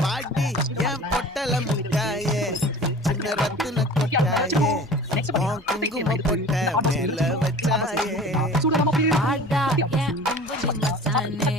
பாட்டி என் பொட்டல முட்டாயே சின்ன ரத்தின கொட்டாயே குங்கும பொட்ட மேல வச்சாயே ஆடா என் அம்புலி மச்சானே